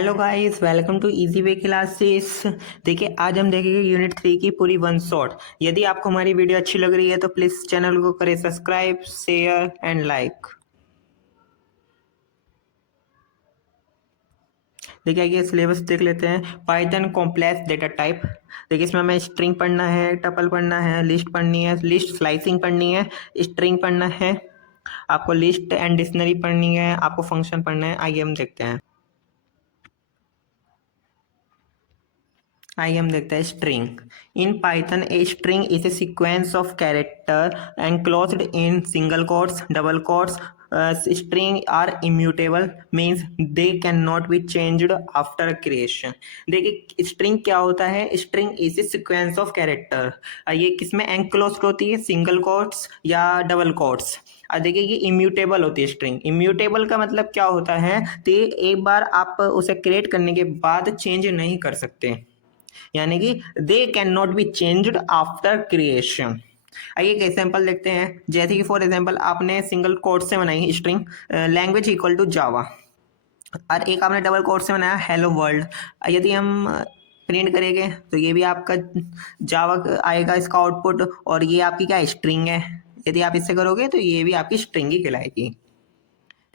Hello guys, welcome to easy way classes. देखिए, आज हम देखेंगे यूनिट 3 की पूरी वन शॉट। यदि आपको हमारी वीडियो अच्छी लग रही है तो प्लीज़ चैनल को करें सब्सक्राइब, शेयर एंड लाइक। देखिए, आइए सिलेबस देख लेते हैं। Python complex data type. देखिए, इसमें हमें स्ट्रिंग पढ़ना है, टपल पढ़ना है, लिस्ट पढ़नी है, लिस्ट स्लाइसिंग पढ़नी है, स्ट्रिंग पढ़ना है, आपको लिस्ट एंड डिक्शनरी पढ़नी है, आपको फंक्शन पढ़ना है। आइए हम देखते हैं। आइए हम देखते हैं string. In Python a string is a sequence of character enclosed in single quotes, double quotes. String are immutable means they can not be changed after creation. देखिए, स्ट्रिंग क्या होता है? String is a sequence of character. ये किसमें enclosed होती है? Single quotes या double quotes. देखिए, ये इम्यूटेबल होती है स्ट्रिंग। इम्यूटेबल का मतलब क्या होता है? तो एक बार आप उसे क्रिएट करने के बाद चेंज नहीं कर सकते, यानी कि they can not be changed after creation. आइए एक एग्जांपल देखते हैं। जैसे कि फॉर एग्जांपल आपने सिंगल कोट से बनाई string language equal to Java, और एक आपने डबल कोट से बनाया हेलो वर्ल्ड। यदि हम प्रिंट करेंगे तो ये भी आपका जावा आएगा इसका आउटपुट, और ये आपकी क्या स्ट्रिंग है। यदि आप इससे करोगे तो ये भी आपकी स्ट्रिंग ही कहलाएगी।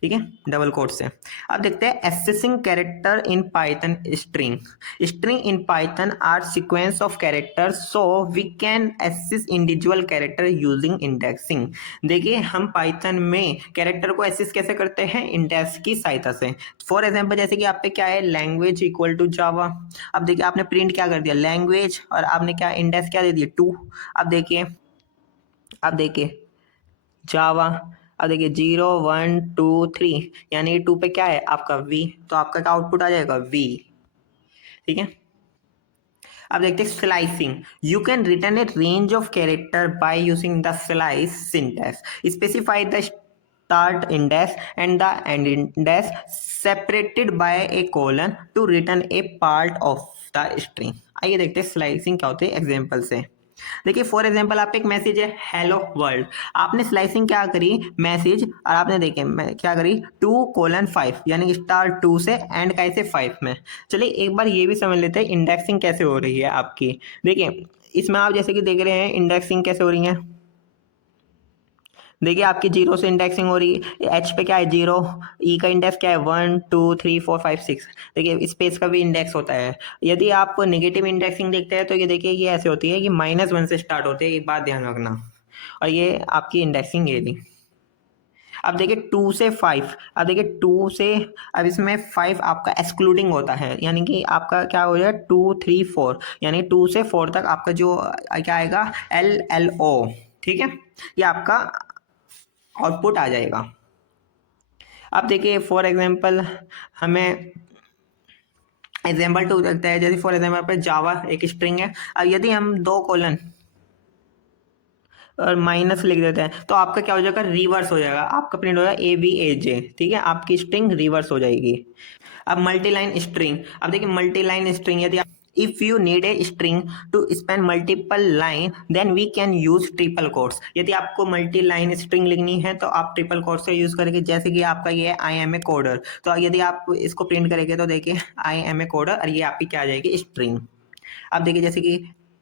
ठीक है, डबल कोट से। अब देखते हैं accessing character in Python string. String in Python are sequence of character, so we can access individual character using indexing. देखिए, हम पाइथन में कैरेक्टर को एसेस कैसे करते हैं? इंडेक्स की सहायता से। फॉर एग्जाम्पल, जैसे कि आप पे क्या है, लैंग्वेज इक्वल टू जावा। अब देखिए, आपने प्रिंट क्या कर दिया, लैंग्वेज, और आपने क्या इंडेक्स क्या दे दिया, 2। अब देखिए जावा। अब देखिए 0 1 2 3, यानी कि 2 पे क्या है आपका वी, तो आपका क्या आउटपुट आ जाएगा, वी। ठीक है, अब देखते हैं slicing. You can return A range of character bye using the slice syntax. Specify the start index and the end index separated by A colon to return A part of the string. आइए देखते हैं slicing क्या होती है example से। देखिए, for example आप एक मैसेज है हेलो वर्ल्ड, आपने स्लाइसिंग क्या करी, मैसेज, और आपने देखे क्या करी 2:5, यानी स्टार 2 से एंड कैसे 5 में। चलिए एक बार ये भी समझ लेते हैं इंडेक्सिंग कैसे हो रही है आपकी। देखिए, इसमें आप जैसे कि देख रहे हैं इंडेक्सिंग कैसे हो रही है। देखिए, आपकी 0 से इंडेक्सिंग हो रही है। एच पे क्या है, 0। ई का इंडेक्स क्या है, 1 2 3 4 5 6। देखिए, स्पेस का भी इंडेक्स होता है। यदि आप नेगेटिव इंडेक्सिंग देखते हैं तो ये देखिए, ये ऐसे होती है कि -1 से स्टार्ट होते हैं, एक बात ध्यान रखना। और ये आपकी इंडेक्सिंग ये थी। अब देखिए 2 से 5, अब देखिए 2 से, अब इसमें 5 आपका एक्सक्लूडिंग होता है, यानी कि आपका क्या हो जाएगा 2 3 4, यानी 2 से 4 तक आपका जो क्या आएगा, LLO। ठीक है, ये आपका आउटपुट आ जाएगा। अब देखिए फॉर एग्जांपल, हमें एग्जांपल 2 लगता है। जैसे फॉर एग्जांपल पे जावा एक स्ट्रिंग है, अब यदि हम 2 कोलन और माइनस लिख देते हैं तो आपका क्या हो जाएगा, रिवर्स हो जाएगा, आपका प्रिंट हो जाएगा AVAJ। ठीक है, आपकी स्ट्रिंग रिवर्स हो जाएगी। अब मल्टी लाइन स्ट्रिंग। अब देखिए मल्टी लाइन स्ट्रिंग, यदि if you need a string to span multiple line then we can use triple quotes. यदि आपको मल्टी लाइन स्ट्रिंग लिखनी है तो आप ट्रिपल कोट्स का यूज करेंगे। जैसे कि आपका ये है आई एम ए कोडर, तो यदि आप इसको प्रिंट करेंगे तो देखिए आई एम ए कोडर, और ये आपकी क्या आ जाएगी, स्ट्रिंग। अब देखिए, जैसे कि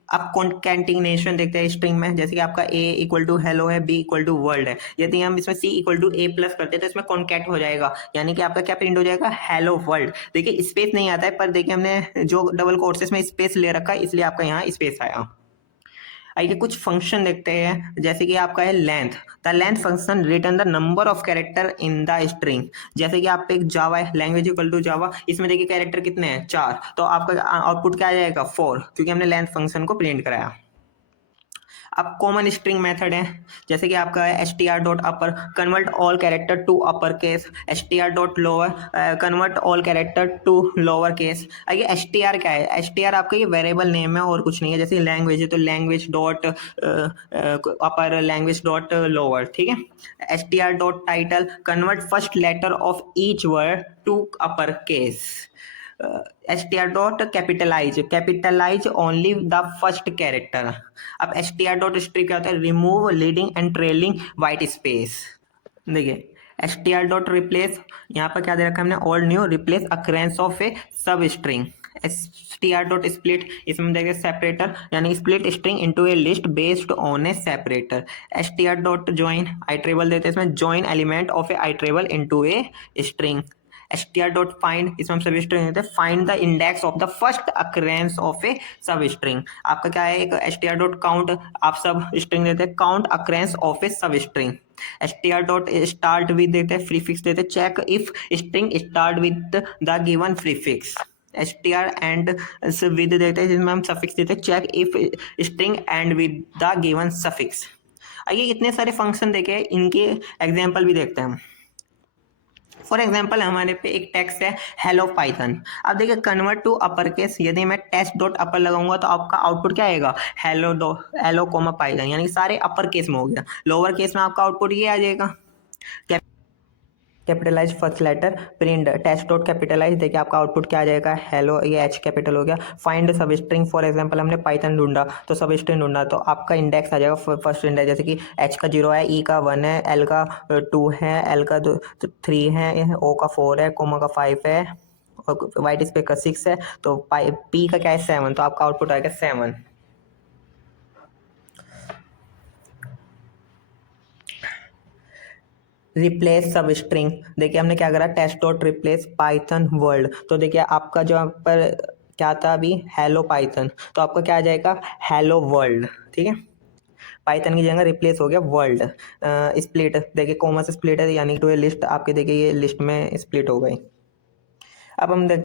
आप कॉन्कैटिनेशन देखते हैं स्ट्रिंग में, जैसे कि आपका A इक्वल टू हेलो है, B इक्वल टू वर्ल्ड है। यदि हम इसमें C equal to A plus करते हैं तो इसमें कॉन्कैट हो जाएगा, यानी कि आपका क्या प्रिंट हो जाएगा, हेलो वर्ल्ड। देखिए स्पेस नहीं आता है, पर देखिए हमने जो डबल कोट्स में स्पेस ले रखा है, इसलिए आपका यहाँ स्पेस आया। आइए कुछ फंक्शन देखते हैं। जैसे कि आपका है length. The length function return the number of character in the string. जैसे कि आप पे एक जावा है, लैंग्वेज इक्वल टू जावा, इसमें देखिए कैरेक्टर कितने हैं, 4, तो आपका आउटपुट क्या आ जाएगा, 4, क्योंकि हमने लेंथ फंक्शन को प्रिंट कराया। अब कॉमन स्ट्रिंग मेथड है, जैसे कि आपका है str.upper convert all character to upper case, str.lower convert all character to lower case. आइए str क्या है, str आपका ये वेरिएबल नेम है और कुछ नहीं है। जैसे लैंग्वेज है तो language dot upper, language dot lower. ठीक है, str.title convert first letter of each word to upper case. str dot capitalize only the first character. अब str डॉट स्ट्रिप क्या होता है, remove leading and trailing white space. देखिए str dot replace, यहाँ पर क्या दे रखा है हमने, old new replace occurrences of a substring. str dot split, इसमें देखेंगे सेपरेटर यानी split string into a list based on a separator. str dot join, iterable देते हैं इसमें join element of a iterable into a string. str dot find, इसमें हम substring देते हैं, find the index of the first occurrence of a substring. आपका क्या है, एक str डॉट काउंट, आप सब स्ट्रिंग देते हैं, count occurrences of a substring. str dot start with देते हैं, प्रीफिक्स देते हैं, check if string start with the given prefix. str end with देते हैं, जिसमें हम सफिक्स देते हैं, check if string end with the given suffix. आइए इतने सारे फंक्शन देखे, इनके एग्जाम्पल भी देखते हैं हम। फॉर एग्जाम्पल हमारे पे एक टेक्स्ट है हेलो पाइथन। अब देखिए कन्वर्ट टू अपर केस, यदि मैं टेस्ट डॉट अपर लगाऊंगा तो आपका आउटपुट क्या आएगा, हेलो कोमा पाइथन, यानी सारे अपर केस में हो गया। लोअर केस में आपका आउटपुट ये आ जाएगा, capitalize first letter print test dot capitalize, देखिए आपका आउटपुट क्या आ जाएगा, हेलो, ये एच कैपिटल हो गया। फाइंड सब स्ट्रिंग, फॉर एग्जांपल हमने पाइथन ढूंढा तो सब स्ट्रिंग ढूंढा तो आपका इंडेक्स आ जाएगा फर्स्ट इंडेक्स, जैसे कि एच का 0 है, ई का 1 है, एल का 2 है, एल का 3 है, ओ का 4 है, कोमा का 5 है और वाइट स्पेस का 6 है, तो पी का क्या है 7, तो आपका आउटपुट आएगा 7। रिप्लेस सब स्ट्रिंग, देखिए हमने क्या करा, test dot replace Python world, तो देखिए आपका जो यहाँ पर क्या था अभी, हेलो पाइथन, तो आपका क्या आ जाएगा, हेलो वर्ल्ड। ठीक है, पाइथन की जगह रिप्लेस हो गया वर्ल्ड। स्प्लिट, देखिए कॉमा से स्प्लिट है यानी टू ए लिस्ट, आपके देखिए ये लिस्ट में स्प्लिट हो गई। अब हम देख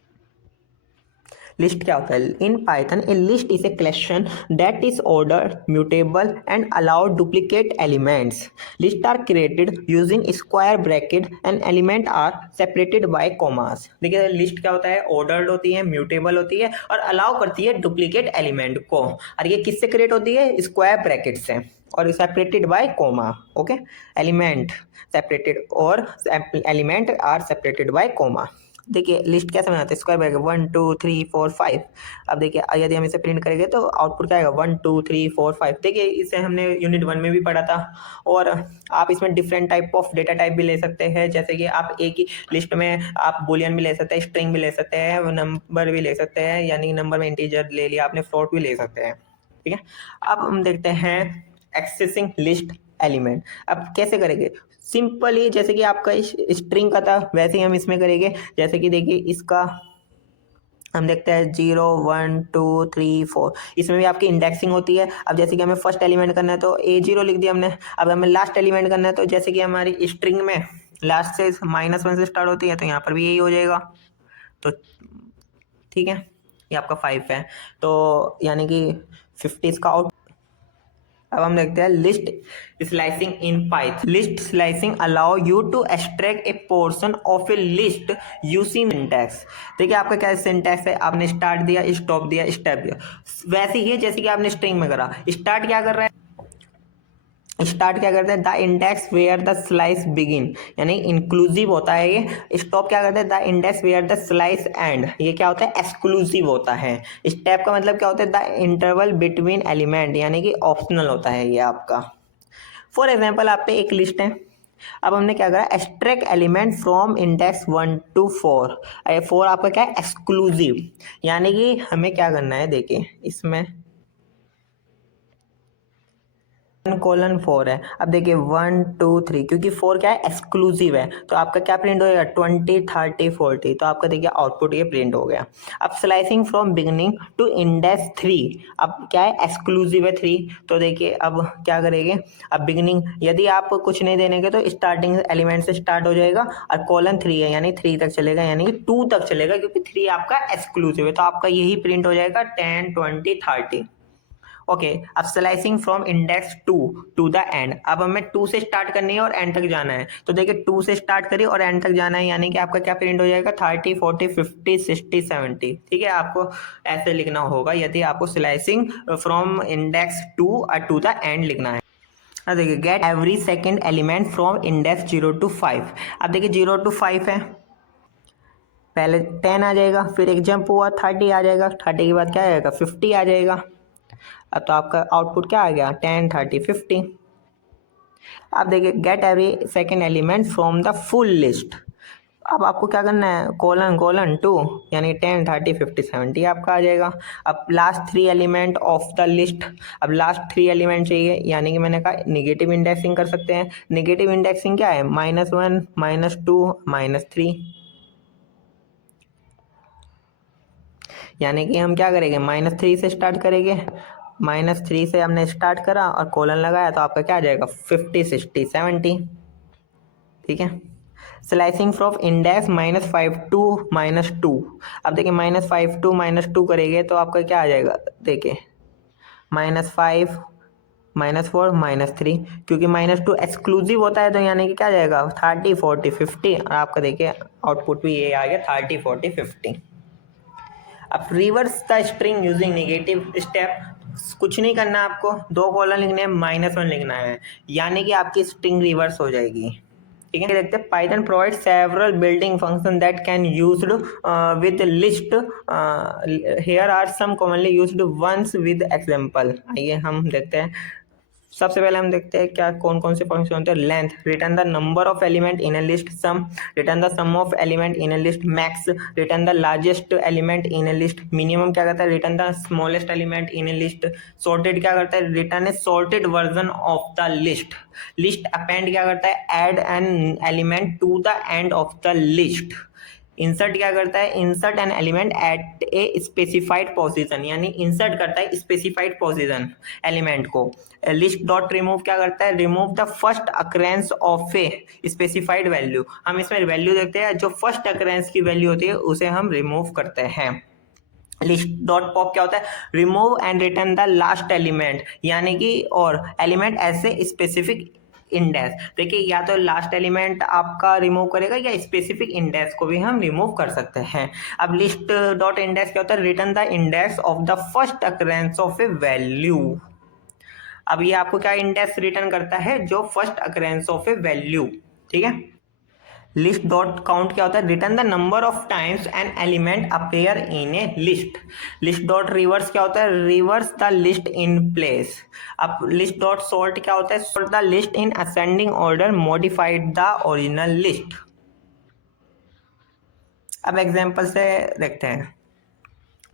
लिस्ट क्या होता है in Python, a list is a collection that is order mutable and allowed duplicate elements. List are created using square bracket and element are separated by commas. देखिए लिस्ट क्या होता है, ऑर्डर्ड होती है, म्यूटेबल होती है और अलाउ करती है डुप्लीकेट एलिमेंट को, और ये किससे क्रिएट होती है, स्क्वायर ब्रैकेट से, और separated by comma. Okay, element separated और element are separated by comma. देखिए लिस्ट कैसे बनाते हैं, स्क्वायर ब्रैकेट 1 2 3 4 5। अब देखिए यदि हम इसे प्रिंट करेंगे तो आउटपुट क्या आएगा, 1 2 3 4 5। देखिए इसे हमने यूनिट 1 में भी पढ़ा था। और आप इसमें different type of data type भी ले सकते हैं, जैसे कि आप एक ही लिस्ट में आप बुलियन भी ले सकते हैं, स्ट्रिंग भी ले सकते हैं, नंबर भी ले सकते हैं, यानी नंबर में इंटीजर ले लिया आपने, फ्लोट भी ले सकते हैं। ठीक है, अब हम देखते हैं एक्सेसिंग लिस्ट एलिमेंट। अब कैसे करेंगे, सिंपली जैसे कि आपका स्ट्रिंग का था वैसे ही हम इसमें करेंगे। जैसे कि देखिए इसका हम देखते हैं 0 1 2 3 4, इसमें भी आपकी इंडेक्सिंग होती है। अब जैसे कि हमें फर्स्ट एलिमेंट करना है तो A0 लिख दिया हमने। अब हमें लास्ट एलिमेंट करना है तो जैसे कि हमारी स्ट्रिंग में लास्ट से -1 से स्टार्ट होती है तो यहाँ पर भी यही हो जाएगा। तो ठीक है, ये आपका 5 है, तो यानी कि 50 इसका आउट। अब हम देखते हैं list slicing in Python. List slicing allow you to extract a portion of a list using syntax. देखिए आपका क्या सिंटैक्स है, आपने स्टार्ट दिया, स्टॉप दिया, स्टेप दिया, वैसे ही है जैसे कि आपने स्ट्रिंग में करा। स्टार्ट क्या कर रहा है, स्टार्ट क्या करते हैं, the index where the slice begin, यानी इंक्लूसिव होता है ये। स्टॉप क्या करते हैं, the index where the slice end, ये क्या होता है, एक्सक्लूसिव होता है। स्टेप का मतलब क्या होता है, द इंटरवल बिटवीन एलिमेंट, यानी कि ऑप्शनल होता है ये आपका। फॉर एग्जाम्पल आप पे एक लिस्ट है, अब हमने क्या करा, extract element from index 1 to 4। 4 आपका क्या है, एक्सक्लूसिव, यानी कि हमें क्या करना है, देखिए इसमें 1:4 है। अब देखिए 1 2 3, क्योंकि 4 क्या है, एक्सक्लूसिव है, तो आपका क्या प्रिंट होएगा, 20 30 40, तो आपका देखिए आउटपुट ये प्रिंट हो गया। अब slicing from beginning to index 3, अब क्या है, एक्सक्लूसिव है 3, तो देखिए अब क्या करेंगे, अब बिगिनिंग यदि आप कुछ नहीं देंगे तो स्टार्टिंग एलिमेंट से स्टार्ट हो जाएगा, और कोलन 3 है यानी 3 तक चलेगा, यानी कि 2 तक चलेगा, क्योंकि 3 आपका एक्सक्लूसिव है, तो आपका यही प्रिंट हो जाएगा 10 20 30। ओके, अब slicing from index 2 to the end, अब हमें 2 से स्टार्ट करनी है और एंड तक जाना है, तो देखिए 2 से स्टार्ट करिए और एंड तक जाना है, यानी कि आपका क्या प्रिंट हो जाएगा, 30 40 50 60 70। ठीक है, आपको ऐसे लिखना होगा यदि आपको slicing from index 2 to the end लिखना है। अब देखिए get every second element from index 0 to 5। अब देखिए 0 to 5 है, पहले 10 आ जाएगा, फिर एक जंप हुआ 30 आ जाएगा, 30 के बाद क्या आएगा, 50 आ जाएगा। अब तो आपका आउटपुट क्या आ गया, 10 30 50। आप देखिए get every second element from the full list. अब आपको क्या करना है, कोलन कोलन 2 यानी 10 30 50 70 आपका आ जाएगा। अब last 3 element of the list, अब लास्ट 3 एलिमेंट चाहिए, यानी कि मैंने कहा निगेटिव इंडेक्सिंग कर सकते हैं। निगेटिव इंडेक्सिंग क्या है, -1 -2 -3, यानी कि हम क्या करेंगे, -3 से स्टार्ट करेंगे। -3 से हमने स्टार्ट करा और कोलन लगाया तो आपका क्या आ जाएगा, 50 60 70। ठीक है, स्लाइसिंग फ्रॉम इंडेक्स -5 टू -2। अब देखिए -5 टू -2 करेंगे तो आपका क्या आ जाएगा, देखिए -5 -4 -3, क्योंकि -2 एक्सक्लूसिव होता है तो यानी कि क्या आ जाएगा 30 40 50, और आपका देखिए आउटपुट भी ये आ गया 30 40 50। अब reverse the string using negative step, कुछ नहीं करना आपको, 2 कॉलम लिखने हैं, -1 लिखना है, यानी कि आपकी स्ट्रिंग रिवर्स हो जाएगी। ठीक है, देखते हैं Python provide several building function that can used with list, here are some commonly used ones with example. आइए हम देखते हैं, सबसे पहले हम देखते हैं क्या कौन कौन से फंक्शन होते हैं। Length, return the number of element in a list. Sum, return the sum of element in a list. Max, return the largest element in a list. Minimum क्या करता है, return the smallest element in a list. Sorted क्या करता है, return a sorted version of the list. List append क्या करता है, add an element to the end of the list. Insert क्या करता है, insert an element at a specified position, यानी इंसर्ट करता है स्पेसिफाइड पोजीशन एलिमेंट को। लिस्ट डॉट रिमूव क्या करता है, remove the first occurrence of a specified value. हम इसमें वैल्यू देखते हैं, जो फर्स्ट अकरेंस की वैल्यू होती है उसे हम रिमूव करते हैं। लिस्ट डॉट पॉप क्या होता है, remove and return the last element, यानी कि और एलिमेंट ऐसे स्पेसिफिक इंडेक्स। देखिए या तो लास्ट एलिमेंट आपका रिमूव करेगा या स्पेसिफिक इंडेक्स को भी हम रिमूव कर सकते हैं। अब लिस्ट डॉट इंडेक्स क्या होता है, return the index of the first occurrence of A value. अब ये आपको क्या इंडेक्स रिटर्न करता है, जो first occurrence of A value. ठीक है, लिस्ट डॉट काउंट क्या होता है, return the number of times an element appear in a list. List dot reverse क्या होता है, reverse the list in place. अब लिस्ट डॉट सॉर्ट क्या होता है, sort the list in ascending order, modified the original list. अब example से देखते हैं।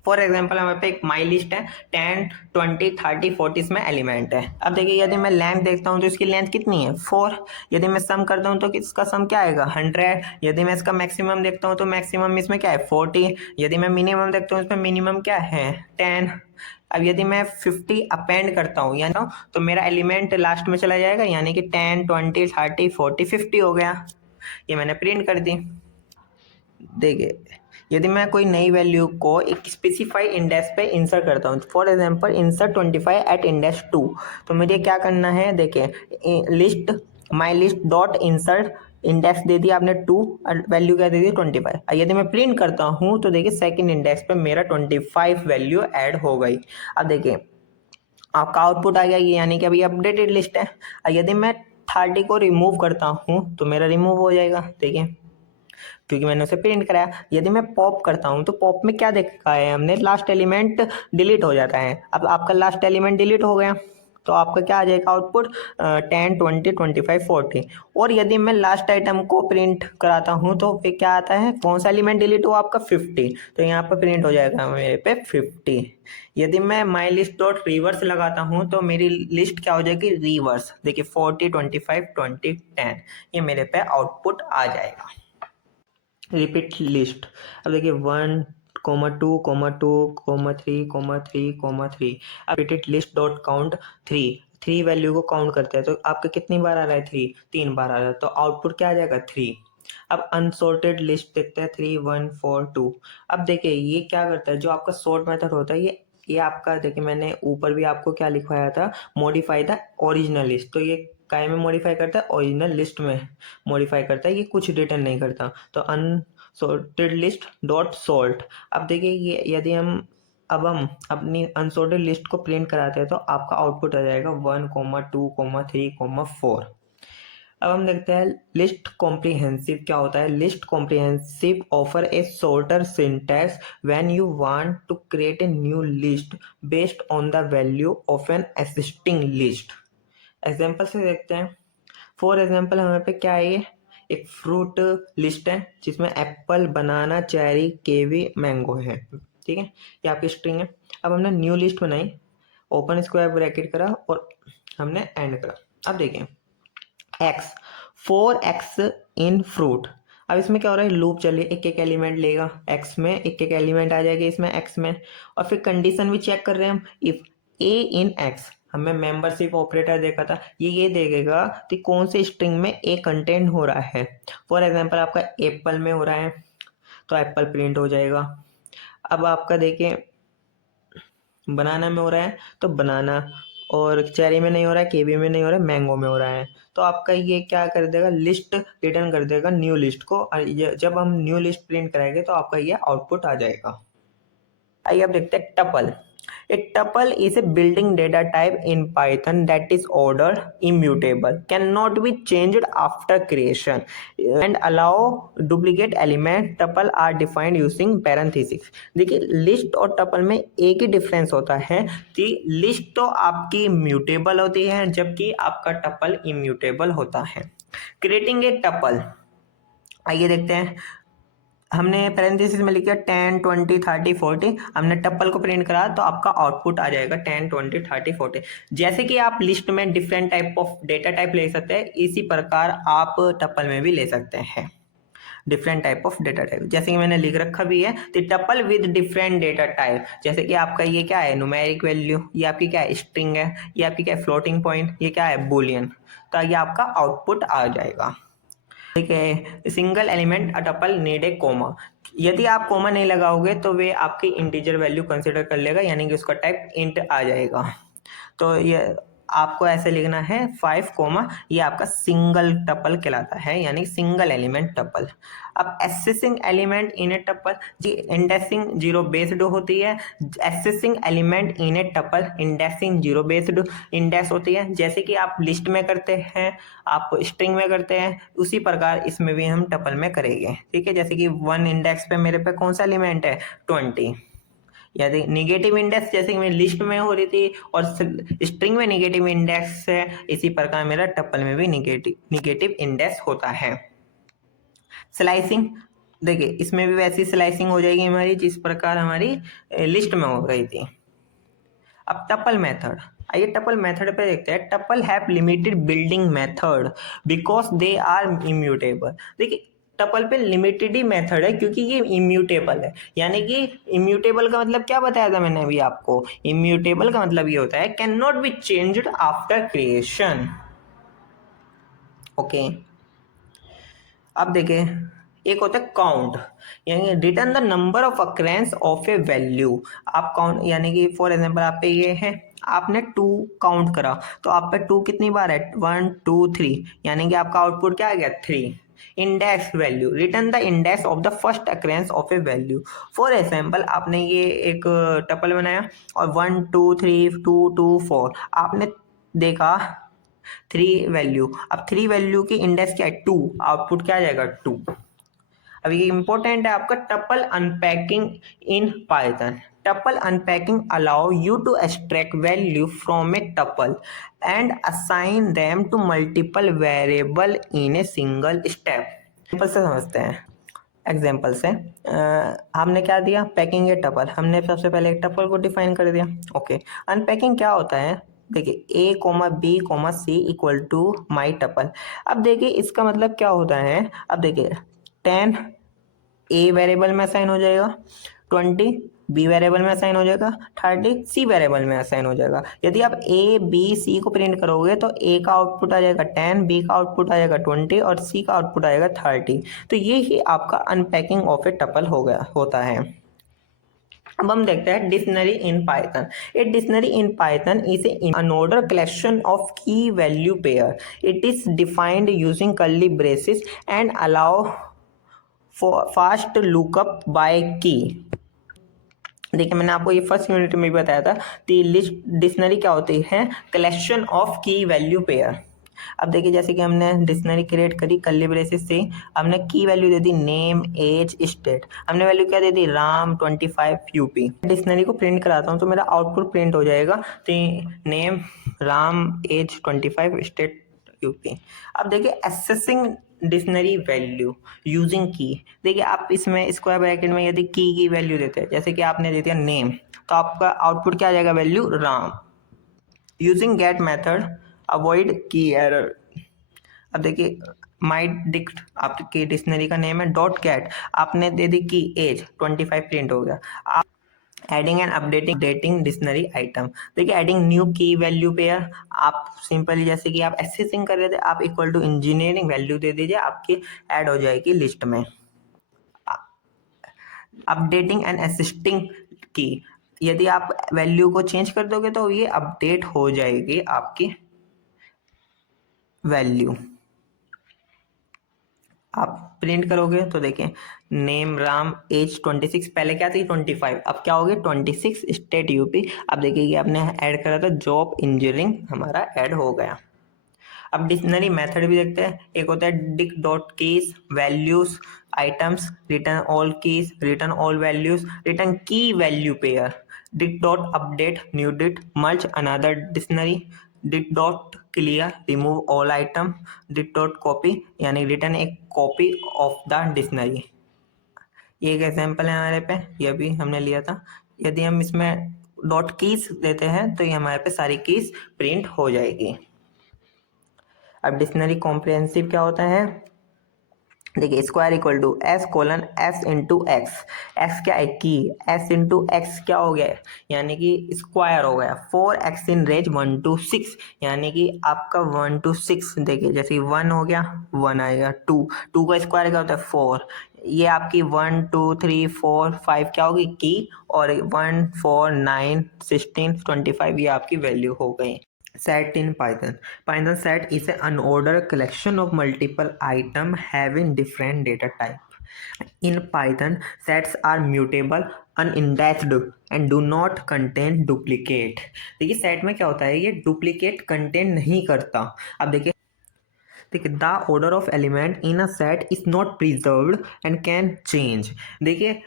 फॉर एग्जाम्पल हमारे पे एक माई लिस्ट है, 10 20 30 40 इसमें एलिमेंट है। अब देखिए यदि मैं लेंथ देखता हूँ तो इसकी लेंथ कितनी है, 4। यदि मैं सम करता हूँ तो इसका सम क्या आएगा, 100। यदि मैं इसका मैक्सिमम देखता हूँ तो मैक्सिमम इसमें क्या है, 40। यदि मैं मिनिमम देखता हूँ इसमें मिनिमम क्या है, 10। अब यदि मैं 50 अपेंड करता हूँ यानी तो मेरा एलिमेंट लास्ट में चला जाएगा, यानी कि 10 20 30 40 50 हो गया। ये मैंने प्रिंट कर दी। देखिए यदि मैं कोई नई वैल्यू को एक स्पेसिफाइड इंडेक्स पे इंसर्ट करता हूँ, for example insert 25 at index 2, तो मुझे क्या करना है, देखिए list my list dot insert index दे दिया आपने 2 और वैल्यू क्या दे दी 25। यदि मैं प्रिंट करता हूँ तो देखिए सेकंड इंडेक्स पे मेरा 25 वैल्यू ऐड हो गई। अब देखिए आपका आउटपुट आ गया ये, यानी कि अभी अपडेटेड लिस्ट है। यदि मैं 30 को रिमूव करता हूँ तो मेरा रिमूव हो जाएगा, देखिए क्योंकि मैंने उसे प्रिंट कराया। यदि मैं पॉप करता हूँ तो पॉप में क्या देखा है हमने, लास्ट एलिमेंट डिलीट हो जाता है। अब आपका लास्ट एलिमेंट डिलीट हो गया तो आपका क्या आ जाएगा आउटपुट, 10 20 25 40। और यदि मैं लास्ट आइटम को प्रिंट कराता हूँ तो फिर क्या आता है, कौन सा एलिमेंट डिलीट हुआ आपका, 50, तो यहाँ पर प्रिंट हो जाएगा मेरे पे 50। यदि मैं माई लिस्ट डॉट रिवर्स लगाता हूँ तो मेरी लिस्ट क्या हो जाएगी, रिवर्स। देखिए 40 25 20 10, ये मेरे पे आउटपुट आ जाएगा। रिपीट लिस्ट, अब देखिए 1 2 2 3 3 3। अब repeat list dot count 3 value को काउंट करते हैं तो आपका कितनी बार आ रहा है, 3 बार आ रहा है, तो आउटपुट क्या आ जाएगा 3। अब अनसॉर्टेड लिस्ट देखते हैं, 3 1 4 2। अब देखिए ये क्या करता है, जो आपका सॉर्ट मेथड होता है ये आपका, देखिए मैंने ऊपर भी आपको क्या लिखवाया था, मॉडिफाई द ओरिजिनल लिस्ट। तो ये काय में मॉडिफाई करता है, ओरिजिनल लिस्ट में मॉडिफाई करता है, ये कुछ रिटर्न नहीं करता। तो अनसॉर्टेड लिस्ट डॉट सॉर्ट। अब देखिए ये यदि हम अब हम अपनी अनसॉर्टेड लिस्ट को प्रिंट कराते हैं तो आपका आउटपुट आ जाएगा 1 2 3 4। अब हम देखते हैं लिस्ट कॉम्प्रिहेंसिव क्या होता है। List comprehensive offer a shorter syntax when you want to create a new list based on the value of an existing list. Example से देखते हैं, फॉर एग्जाम्पल हमारे पे क्या है, ये एक फ्रूट लिस्ट है जिसमें एप्पल, बनाना, चेरी, केवी, मैंगो है, ठीक है, ये आपकी स्ट्रिंग है। अब हमने न्यू लिस्ट बनाई, ओपन स्क्वायर ब्रैकेट करा और हमने एंड करा। अब देखें एक्स, 4x इन फ्रूट। अब इसमें क्या हो रहा है, लूप चलिए, एक एक एलिमेंट लेगा एक्स में, एक एक एलिमेंट आ जाएगा इसमें एक्स में, और फिर कंडीशन भी चेक कर रहे हैं हम, इफ ए इन एक्स, हमें मेंबरशिप ऑपरेटर देखा था, ये देखेगा कि कौन से स्ट्रिंग में ए कंटेंट हो रहा है। फॉर एग्जांपल आपका एप्पल में हो रहा है तो एप्पल प्रिंट हो जाएगा। अब आपका देखें बनाना में हो रहा है तो बनाना, और चेरी में नहीं हो रहा है, केवी में नहीं हो रहा है, मैंगो में हो रहा है, तो आपका ये क्या कर देगा, लिस्ट रिटर्न कर देगा न्यू लिस्ट को, और जब हम न्यू लिस्ट प्रिंट कराएंगे तो आपका ये आउटपुट आ जाएगा। आइए अब देखते हैं tuple. A tuple is a building data type in Python that is ordered, immutable, cannot be changed after creation, and allow duplicate element. Tuple are defined using parentheses. देखिए लिस्ट और टपल में एक ही difference होता है कि list तो आपकी mutable होती है जबकि आपका टपल इम्यूटेबल होता है। क्रिएटिंग ए टपल, आइए देखते हैं। हमने पैरेंथेसिस में लिखा 10, 20, 30, 40, हमने टप्पल को प्रिंट करा तो आपका आउटपुट आ जाएगा 10, 20, 30, 40। जैसे कि आप लिस्ट में different type of data type ले सकते हैं, इसी प्रकार आप टप्पल में भी ले सकते हैं different type of data type. जैसे कि मैंने लिख रखा भी है तो टप्पल विद डिफरेंट डेटा टाइप, जैसे कि आपका ये क्या है, न्यूमेरिक वैल्यू, ये आपकी क्या है, स्ट्रिंग है, ये आपकी क्या है, फ्लोटिंग पॉइंट, ये क्या है, बुलियन, तो ये आपका आउटपुट आ जाएगा। ठीक है, single element a tuple need a comma, यदि आप कोमा नहीं लगाओगे तो वे आपकी इंटीजर वैल्यू कंसिडर कर लेगा, यानी कि उसका टाइप इंट आ जाएगा। तो ये आपको ऐसे लिखना है 5 कोमा, ये आपका सिंगल टपल कहलाता है, यानी सिंगल एलिमेंट टपल। अब accessing element in a tuple, जी इंडेक्सिंग जीरो बेस्ड होती है, accessing element in a tuple indexing zero based index होती है, जैसे कि आप लिस्ट में करते हैं, आप स्ट्रिंग में करते हैं, उसी प्रकार इसमें भी हम टपल में करेंगे। ठीक है, जैसे कि 1 इंडेक्स पे मेरे पे कौन सा एलिमेंट है, 20, यदि निगेटिव इंडेक्स जैसे कि मेरी लिस्ट में हो रही थी और स्ट्रिंग में निगेटिव इंडेक्स है, इसी प्रकार मेरा टपल में भी निगेटिव इंडेक्स होता है। स्लाइसिंग, देखिए इसमें भी वैसी स्लाइसिंग हो जाएगी हमारी जिस प्रकार हमारी लिस्ट में हो गई थी। अब टपल मेथड, आइए टपल मेथड पे देखते हैं। Tuple have limited building method because they are immutable. देखिए टपल पे लिमिटेड ही मेथड है क्योंकि ये इम्यूटेबल है, यानी कि इम्यूटेबल का मतलब क्या बताया था मैंने अभी आपको, इम्यूटेबल का मतलब ये होता है can not be changed after creation. Okay, अब देखें एक होता है काउंट, यानी return the number of occurrences of A value. आप काउंट, यानी कि फॉर एग्जांपल आप पे ये है, आपने 2 काउंट करा तो आप पे 2 कितनी बार है, 1, 2, 3, यानी कि आपका आउटपुट क्या आ गया, 3। Index value, return the index of the first occurrence of A value. For example आपने ये एक टपल बनाया और 1, 2, 3, 2, 2, 4, आपने देखा 3 वैल्यू, अब 3 वैल्यू की इंडेक्स क्या है, 2, आउटपुट क्या आ जाएगा, 2। अब ये इंपॉर्टेंट है आपका tuple unpacking in Python. Tuple unpacking allow you to extract value from a tuple and assign them to multiple variable in a single step. Example से समझते हैं, एग्जाम्पल से हमने क्या दिया, पैकिंग ए टपल, हमने सबसे पहले एक टपल को डिफाइन कर दिया। ओके, अनपैकिंग क्या होता है, देखिए A comma B comma C equal to my tuple. अब देखिए इसका मतलब क्या होता है, अब देखिए 10 ए वेरिएबल में असाइन हो जाएगा, 20 बी वेरिएबल में असाइन हो जाएगा, 30 सी वेरिएबल में असाइन हो जाएगा। यदि आप ए बी सी को प्रिंट करोगे तो ए का आउटपुट आ जाएगा 10, बी का आउटपुट आ जाएगा 20 और सी का आउटपुट आएगा 30। तो ये ही आपका अनपैकिंग ऑफ ए टपल हो गया होता है। अब हम देखते हैं dictionary in Python. A dictionary in Python is an order collection of key value pair. It is defined using curly braces and allow for fast lookup by key। देखिए मैंने आपको ये फर्स्ट यूनिट में भी बताया था कि लिस्ट डिक्शनरी क्या होती है, collection of key value pair. अब देखिए जैसे कि हमने डिक्शनरी क्रिएट करी कर्ली ब्रेसेस से, हमने की वैल्यू दे दी नेम एज स्टेट, हमने वैल्यू क्या दे दी, राम 25 यूपी। डिक्शनरी को प्रिंट कराता हूँ तो मेरा आउटपुट प्रिंट हो जाएगा, तो name Ram age 25 state UP. अब देखिए एसेसिंग डिक्शनरी वैल्यू यूजिंग की। देखिए आप इसमें स्क्वायर ब्रैकेट में यदि की वैल्यू देते हैं, जैसे कि आपने दे दिया नेम, तो आपका आउटपुट क्या आ जाएगा, value Ram. Using get method avoid की एरर। अब देखिए माई डिक्ट आपके डिक्शनरी का नेम है, डॉट गेट आपने दे दी की एज 25 प्रिंट हो गया। आप adding and updating dictionary item. देखिए एडिंग न्यू की वैल्यू पेयर, आप सिंपली जैसे कि आप एसेसिंग कर रहे थे, आप इक्वल टू इंजीनियरिंग वैल्यू दे दीजिए, आपकी ऐड हो जाएगी लिस्ट में। अपडेटिंग एंड असिस्टिंग की, यदि आप वैल्यू को चेंज कर दोगे तो ये अपडेट हो जाएगी आपकी वैल्यू। आप प्रिंट करोगे तो देखें नेम राम, एज 26, पहले क्या थी 25, अब क्या हो गया 26, स्टेट यूपी। अब देखिए ये आपने ऐड करा था जॉब इंजीनियरिंग, हमारा ऐड हो गया। अब डिक्शनरी मेथड भी देखते हैं। एक होता है dict dot keys values items, return all keys, return all values, return key value pair, dict dot update new डिट, merge another dictionary, dict dot clear remove all item, dict dot copy यानी return एक copy of the dictionary. ये एक example है हमारे पे, ये भी हमने लिया था। यदि हम इसमें डॉट कीज देते हैं तो ये हमारे पे सारी कीज प्रिंट हो जाएगी। अब डिक्शनरी कॉम्प्रिहेंसिव क्या होता है, देखिए square equal to s colon s into x. X क्या है की, एस इंटू एक्स क्या हो गया, यानी कि स्क्वायर हो गया। 4x इन रेज 1 to 6, यानी कि आपका 1 to 6, देखिए जैसे 1 हो गया 1 आएगा, 2 का स्क्वायर क्या होता है 4, ये आपकी 1 2 3 4 5 क्या होगी की, और 1 4 9 16 25 ये आपकी वैल्यू हो गई। Set in Python. Python set is an unordered collection of multiple items having different data type. In Python, sets are mutable, unindexed and do not contain duplicate. देखिए set में क्या होता है, ये duplicate contain नहीं करता। अब देखिए the order of element in a set is not preserved and can change. देखिए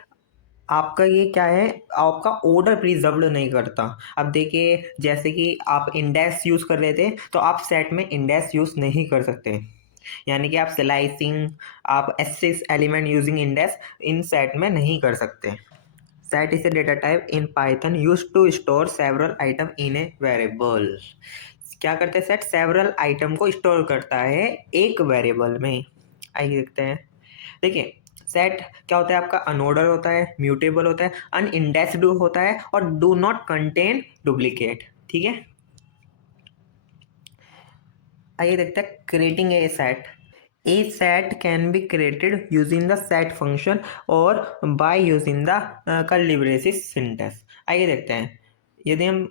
आपका ये क्या है, आपका ऑर्डर प्रिजर्व्ड नहीं करता। अब देखिए जैसे कि आप इंडेक्स यूज़ कर रहे थे, तो आप सेट में इंडेक्स यूज़ नहीं कर सकते, यानी कि आप स्लाइसिंग, आप access element using index in set में नहीं कर सकते। Set is a data type in Python use to store several item in a variable. क्या करते हैं सेट, सेवरल आइटम को स्टोर करता है एक वेरिएबल में। आइए देखते हैं। देखिए सेट क्या होता है आपका, अनऑर्डर होता है, म्यूटेबल होता है, अनइंडेक्स्ड होता है और डू नॉट कंटेन डुप्लीकेट। ठीक है, आइए देखते हैं creating a set. A set can be created using the set function और by using the curly braces syntax. आइए देखते हैं, यदि हम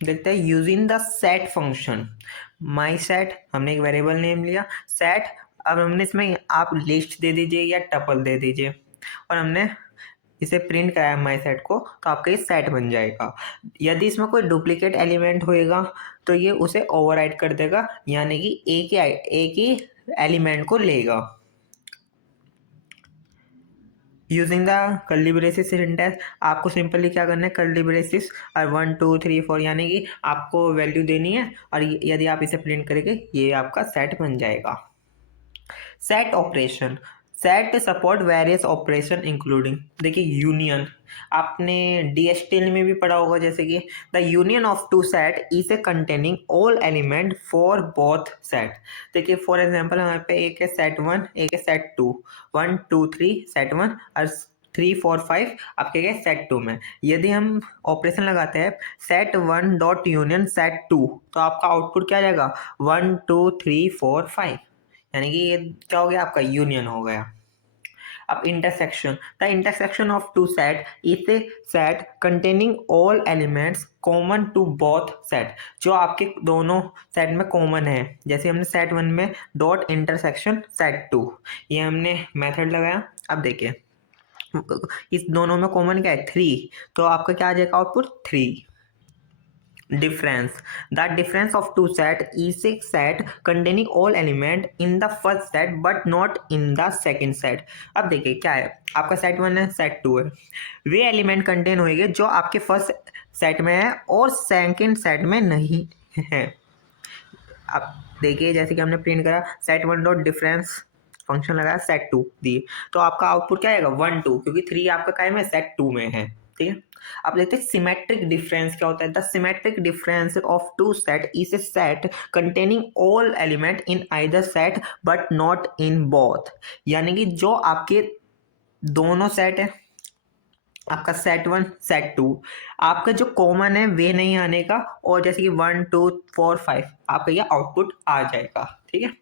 देखते हैं using the set function, my set हमने एक वेरिएबल नेम लिया सेट। अब हमने इसमें आप लिस्ट दे दीजिए या टपल दे दीजिए, और हमने इसे प्रिंट कराया माई सेट को, तो आपका ये सेट बन जाएगा। यदि इसमें कोई डुप्लीकेट एलिमेंट होएगा तो ये उसे ओवरराइड कर देगा, यानी कि एक ही एलिमेंट को लेगा। Using the curly braces syntax, आपको सिंपली क्या करना है, कर्ली ब्रेसेस और 1 2 3 4 यानी कि आपको वैल्यू देनी है, और यदि आप इसे प्रिंट करेंगे ये आपका सेट बन जाएगा। Set operation, set support various operation including, देखिए यूनियन, आपने डीएसटी में भी पढ़ा होगा, जैसे कि the union of two set is a containing all element for both set. देखिए फॉर एग्जांपल हमारे पे एक है सेट 1, एक है सेट 2, 1 2 3 सेट 1 और 3 4 5 आपके गए सेट 2 में। यदि हम ऑपरेशन लगाते हैं सेट 1 डॉट यूनियन सेट 2, तो आपका आउटपुट क्या जाएगा 1 2 3 4 5, यानी कि ये क्या हो गया आपका यूनियन हो गया। अब intersection, the intersection of two set is a set containing all elements common to both set, जो आपके दोनों सेट में कॉमन है। जैसे हमने सेट 1 में डॉट इंटरसेक्शन सेट 2, ये हमने मेथड लगाया। अब देखिए इस दोनों में कॉमन क्या है 3, तो आपका क्या आ जाएगा output 3। difference, the difference of two set is a set containing all element in the first set but not in the second set। अब देखिए क्या है, आपका सेट 1 है सेट 2 है, वे एलिमेंट कंटेन होंगे जो आपके फर्स्ट सेट में है और सेकंड सेट में नहीं है। अब देखिए जैसे कि हमने प्रिंट करा set one dot difference function लगाया सेट टू दिए, तो आपका आउटपुट क्या आएगा 1 2, क्योंकि 3 आपका काय में सेट टू में है। ठीक है, अब देखते हैं सिमेट्रिक डिफरेंस क्या होता है। The symmetric difference of two set is a set containing all element in either set but not in both. यानी कि जो आपके दोनों सेट है, आपका सेट वन सेट टू, आपका जो कॉमन है वे नहीं आने का, और जैसे कि 1 2 4 5 आपका ये आउटपुट आ जाएगा। ठीक है,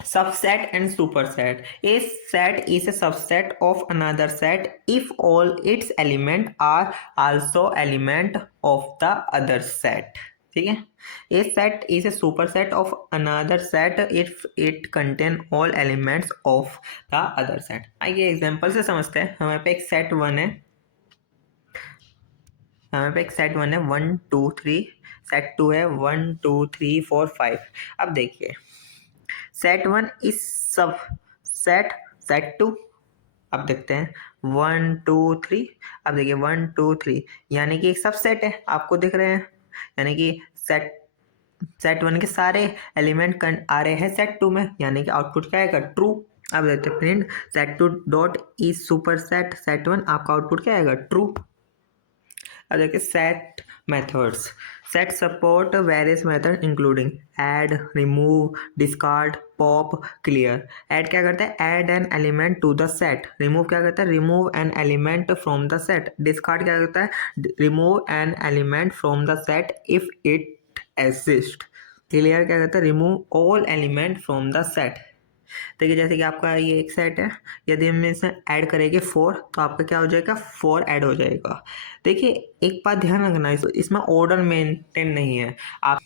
subset and superset. A set is a subset of another set if all its elements are also element of the other set. ठीक है, a set is a superset of another set if it contain all elements of the other set. आइए example से समझते हैं। हमारे पे एक set one है, हमारे पे एक सेट वन है 1 2 3, सेट टू है 1 2 3 4 5। अब देखिए सेट वन इज सब सेट सेट टू। अब देखते हैं 1 2 3। अब देखिए 1 2 3 यानी कि एक सब सेट है, आपको दिख रहे हैं, यानी कि सेट सेट वन के सारे एलिमेंट आ रहे हैं सेट टू में, यानी कि आउटपुट क्या आएगा ट्रू। अब देखते हैं print set two dot is superset set one, आपका आउटपुट क्या आएगा ट्रू। अब देखिए set methods. Set support various method including add, remove, discard, pop, clear. Add क्या करता है, add an element to the set. Remove क्या करता है, remove an element from the set. Discard क्या करता है, remove an element from the set if it exist. Clear क्या करता है, remove all element from the set. देखिए जैसे कि आपका ये एक सेट है, यदि हम इसमें ऐड करेंगे 4 तो आपका क्या हो जाएगा 4 ऐड हो जाएगा। देखिए एक बात ध्यान रखना, इसमें ऑर्डर मेंटेन नहीं है। आप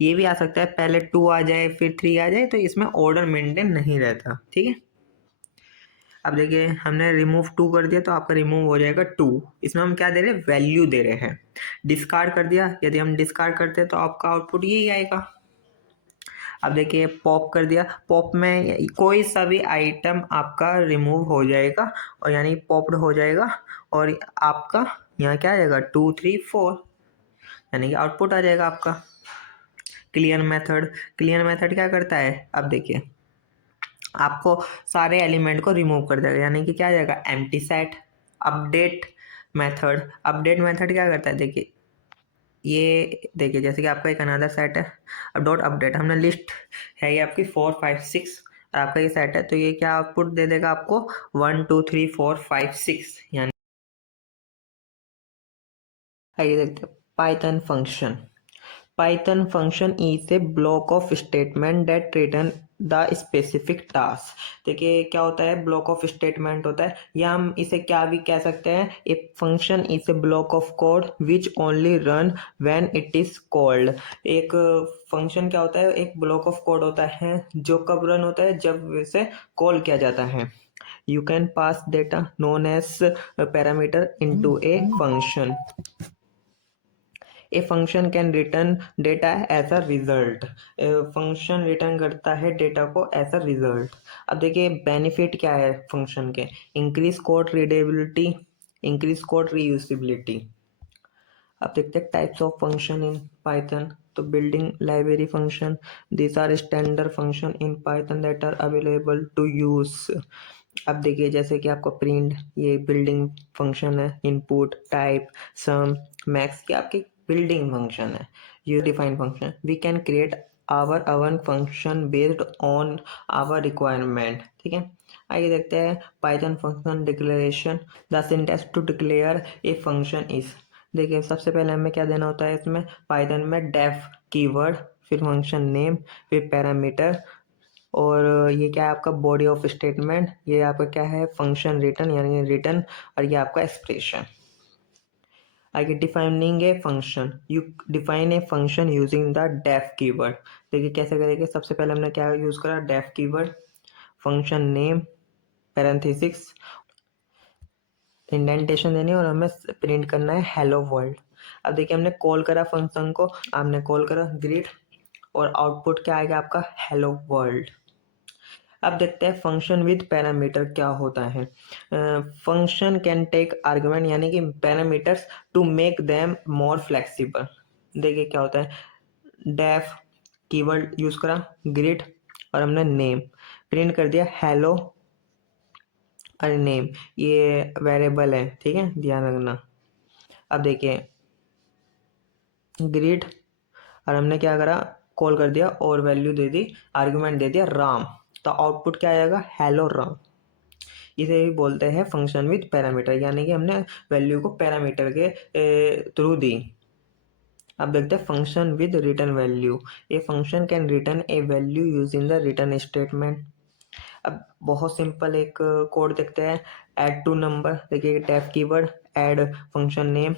ये भी आ सकता है पहले 2 आ जाए फिर 3 आ जाए, तो इसमें ऑर्डर मेंटेन नहीं रहता। ठीक है, अब देखिए हमने रिमूव 2 कर दिया तो आपका रिमूव हो जाएगा 2। इसमें हम क्या दे रहे हैं, वैल्यू दे रहे हैं। डिस्कार्ड कर दिया, यदि हम डिस्कार्ड करते हैं तो आपका आउटपुट यही आएगा। अब देखिए पॉप कर दिया, पॉप में कोई सा भी आइटम आपका रिमूव हो जाएगा और यानी पॉप्ड हो जाएगा, और आपका यहाँ क्या आ जाएगा 2 3 4, यानी कि आउटपुट आ जाएगा आपका। क्लियर मेथड, क्लियर मेथड क्या करता है, अब देखिए आपको सारे एलिमेंट को रिमूव कर देगा, यानी कि क्या आ जाएगा empty set. Update method, update method क्या करता है, देखिए ये देखिए जैसे कि आपका एक अनदर सेट है, अब डॉट अपडेट हमने लिस्ट है ये आपकी 4 5 6, और आपका ये सेट है तो ये क्या आउटपुट दे देगा आपको 1 2 3 4 5 6। यानी आइए देखते हैं Python function. Python function is a block of statement that return the specific task। देखिए क्या होता है, ब्लॉक ऑफ स्टेटमेंट होता है, या हम इसे क्या भी कह सकते हैं, ए function is A block of code which only run when it is called. एक फंक्शन क्या होता है, एक ब्लॉक ऑफ कोड होता है जो कब रन होता है, जब इसे कॉल किया जाता है। You can pass data known as parameter into a function. A function can return data as a result. Function return करता है डेटा को एज अ रिजल्ट। अब देखिए बेनिफिट क्या है फंक्शन के, increase code readability, increase code reusability. अब देखते हैं types of function in Python. तो built in library function, this are standard function in Python that are available to use. अब देखिए जैसे कि आपका प्रिंट ये बिल्डिंग फंक्शन है, इनपुट टाइप सम मैक्स के आपके बिल्डिंग फंक्शन है। You define function, we can create our own function based on our requirement. ठीक है, आइए देखते हैं Python function declaration. The syntax to declare a function is. देखिए सबसे पहले हमें क्या देना होता है इसमें, पाइथन में डेफ कीवर्ड, फिर फंक्शन नेम, फिर पैरामीटर, और ये क्या है आपका बॉडी ऑफ स्टेटमेंट, ये आपका क्या है फंक्शन रिटर्न यानी रिटर्न, और ये आपका एक्सप्रेशन। आगे defining a function, you define a function using the def keyword. देखिए कैसे करेंगे, सबसे पहले हमने क्या यूज़ करा, def keyword, function name, parenthesis, indentation देनी, और हमें प्रिंट करना है हेलो वर्ल्ड। अब देखिए हमने कॉल करा फंक्शन को, आपने कॉल करा ग्रीट, और आउटपुट क्या आएगा आपका हेलो वर्ल्ड। अब देखते हैं फंक्शन विद पैरामीटर क्या होता है। फंक्शन कैन टेक आर्गुमेंट यानी कि parameters to make them more flexible. देखिए क्या होता है, डेफ कीवर्ड यूज करा, ग्रिड, और हमने नेम प्रिंट कर दिया हेलो और नेम, ये वेरिएबल है, ठीक है, ध्यान रखना। अब देखिए ग्रिड, और हमने क्या करा, कॉल कर दिया और वैल्यू दे दी, आर्गुमेंट दे दिया राम, तो आउटपुट क्या आएगा, हेलो राम। इसे भी बोलते हैं फंक्शन विद पैरामीटर, यानी कि हमने वैल्यू को पैरामीटर के थ्रू दी। अब देखते हैं function with return value. A function can return a value using the return statement. अब बहुत सिंपल एक कोड देखते हैं, ऐड टू नंबर, देखिए tap keyword, add function name,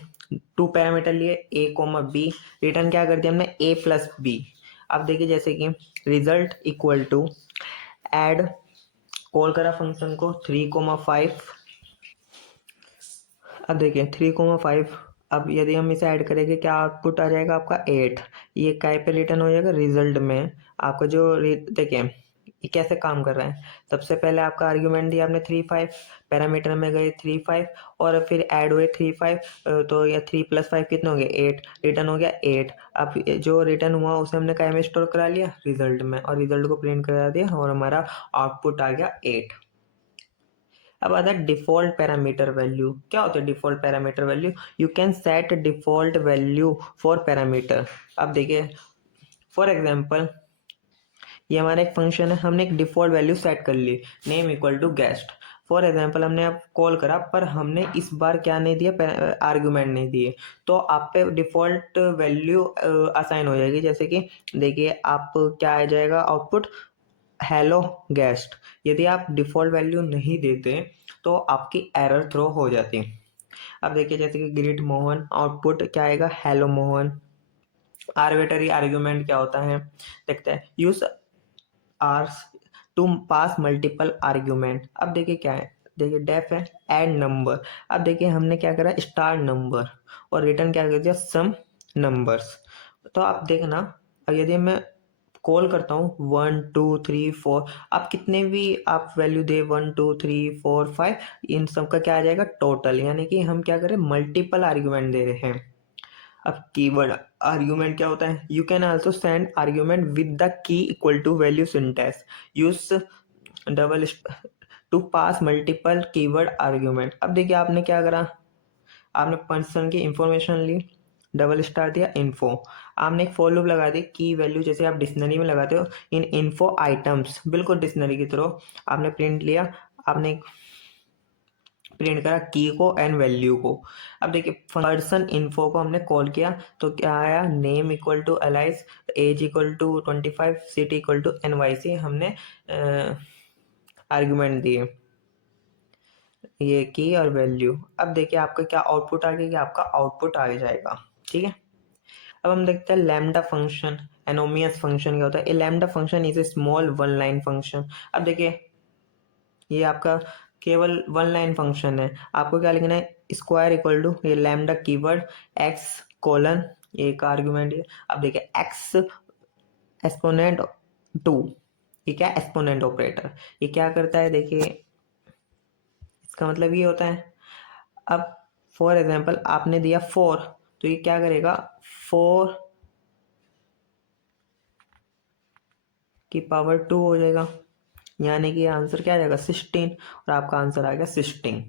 two parameter लिए ए कोमा बी, रिटर्न क्या कर दिया हमने, ए प्लस बी। अब देखिए जैसे कि result equal to add, call करा फंक्शन को 3,5। अब देखिए 3,5, अब यदि हम इसे ऐड करेंगे क्या आउटपुट आ जाएगा आपका 8। ये काय पे रिटर्न हो जाएगा, रिजल्ट में आपका जो देखिए ये कैसे काम कर रहा है। सबसे पहले आपका आर्ग्यूमेंट दिया आपने 3,5, पैरामीटर में गए 3,5 और फिर ऐड हुए 3,5, तो ये 3 + 5 कितने हो गए 8, रिटर्न हो गया 8। अब जो रिटर्न हुआ उसे हमने काय में स्टोर करा लिया, रिजल्ट में, और रिजल्ट को प्रिंट करा दिया और हमारा आउटपुट आ गया 8। अब आता है डिफॉल्ट पैरामीटर वैल्यू। क्या होता है default parameter value, you can set default value for parameter. अब देखिए फॉर एग्जांपल ये हमारा एक फंक्शन है, हमने एक डिफॉल्ट वैल्यू सेट कर ली, name equal to guest. For example हमने अब कॉल करा पर हमने इस बार क्या नहीं दिया, आर्गुमेंट नहीं दिए, तो आप पे डिफॉल्ट वैल्यू असाइन हो जाएगी। जैसे कि देखिए आप क्या आ जाएगा आउटपुट, हेलो गेस्ट। यदि आप डिफ़ॉल्ट वैल्यू नहीं देते तो आपकी एरर थ्रो हो जाती। अब देखिए जैसे कि ग्रीट मोहन, आउटपुट क्या आएगा, हेलो मोहन। आर्बिट्ररी आर्ग्यूमेंट क्या होता है देखते हैं, use args to pass multiple argument. अब देखिए क्या है, देखिए डेफ है ऐड नंबर। अब देखिए हमने क्या करा, स्टार नंबर, और रिटर्न क्या कर दिया, सम नंबर्स। तो आप देखना, अब यदि मैं कॉल करता हूँ 1 2 3 4, आप कितने भी आप वैल्यू दे 1 2 3 4 5, इन सब का क्या आ जाएगा टोटल, यानी कि हम क्या करें मल्टीपल आर्ग्यूमेंट दे रहे हैं। अब कीवर्ड आर्ग्यूमेंट क्या होता है, you can also send argument with the key equal to value syntax, use double to pass multiple keyword argument. अब देखिए आपने क्या करा, आपने पर्सन की इंफॉर्मेशन ली, डबल स्टार दिया इन्फो, आपने एक फॉर लूप लगा दी, की वैल्यू जैसे आप डिक्शनरी में लगाते हो, इन इन्फो आइटम्स, बिल्कुल डिक्शनरी की तरह आपने प्रिंट लिया, आपने प्रिंट करा की को एंड वैल्यू को। अब देखिए पर्सन इन्फो को हमने कॉल किया तो क्या आया, name equal to Alice, age equal to 25, city equal to NYC, हमने आर्ग्यूमेंट दिए ये की और वैल्यू। अब देखिए आपका क्या आउटपुट आ गया, आपका आउटपुट आ जाएगा, ठीक है। अब हम देखते हैं लैम्डा फंक्शन, एनोमियस फंक्शन क्या होता है। A lambda function is a small one line function. अब देखिए ये आपका केवल वन लाइन फंक्शन है, आपको क्या लिखना है, स्क्वायर इक्वल टू ये लैम्डा कीवर्ड एक्स कोलन, ये एक आर्ग्यूमेंट है। अब देखिए एक्स एक्सपोनेंट 2, ये क्या एक्सपोनेंट ऑपरेटर, ये क्या करता है देखिए, इसका मतलब ये होता है, अब फॉर एग्जांपल आपने दिया 4, तो ये क्या करेगा, 4 की पावर 2 हो जाएगा, यानी कि आंसर क्या आ जाएगा 16, और आपका आंसर आ गया 16।